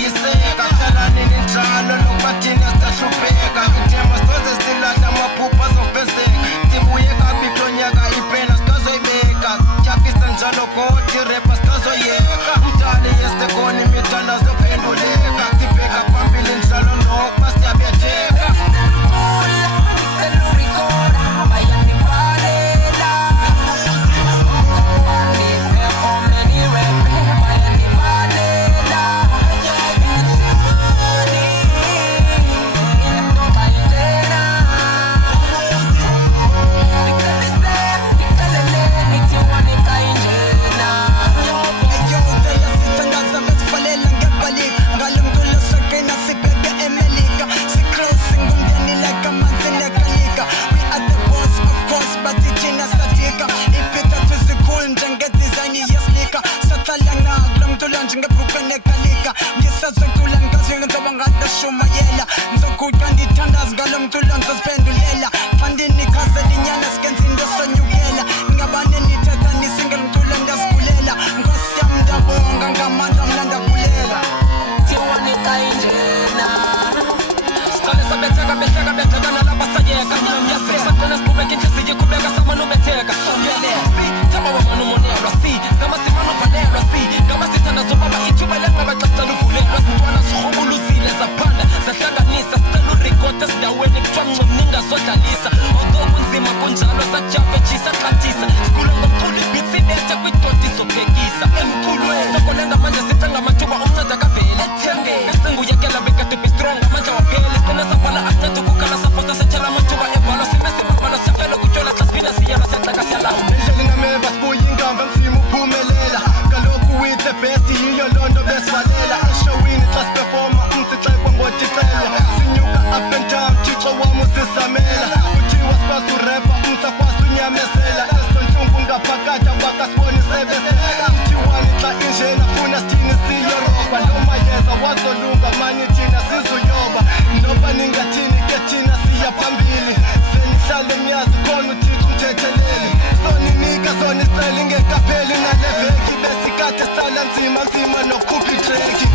siyayiseka hlalani ninjalo nokubathina sitahlupheka idema sitoze silahla amaphupha azofezeka tibuye kabihlonyaka iphela sitozoyibeka tyakisa njalo kodi repa sitozoyeka umdali yesekoni imidala zophenduleka tibheka phambili njalo nokuba siyabetheka shumayela ngizoguqa ndithandaza ngalo mculo ngizosiphendulela fandini khaselinyana sikenza into sonyukela ngingabane nithetha nisingle mculo ndasigulela nkosi yami ndabonga ngamandla mna ndabulela tiwanika injena siqale sabetheka betheka nalapha sayeka ngiyasisa khona siqhubeka inhliziyo iqhubeka samana ubetheka thaba wamana umonelwa zama simana uvalelwa ngama sithanda zobaba ithuba lenqaba xa sicala uvulelwa sintwana sirhobuluzile zaphanda sahlanganisa sicela urekoda esindaweni kuthiwa mnconinga sodlalisa although kunzima kunjalo sajafa etshisa xathisa sikhula ngomculo ibhitsi ibetha kwidodi izophekisa emculweni sakolenga manje sithe ngamathuba omnceda kavele ethembeni esingu yakela bekade bestrong amandla waphela isithena sabhala anceda ukukhala safosa sethela amathuba evala sime sibabhala siyafela kutyola xa sifina siyala siyaxaka siyalawo endlela ingameva sibuye ingamba nzima uphumelela kaloku with the best yiyo lonto besivalela eshowini xa siperforma umsixekwa ngoticelwa sinyuka up and down thixo wam usisamela kuthiwa sikwazi urepa umsakwazi unyamezela esontlungu ngaphakathi abakasiboni sebesela kuthiwani xa injena funa sithini siyoroba lo mayeza wazolunga mani thina sizuyoba noba ningathini ke thina siya phambili senihlale mnyazi khona uthixo umthetheleli soninika sonisela ingekapheli nale veki besikade sala nzima nokukhupha itreki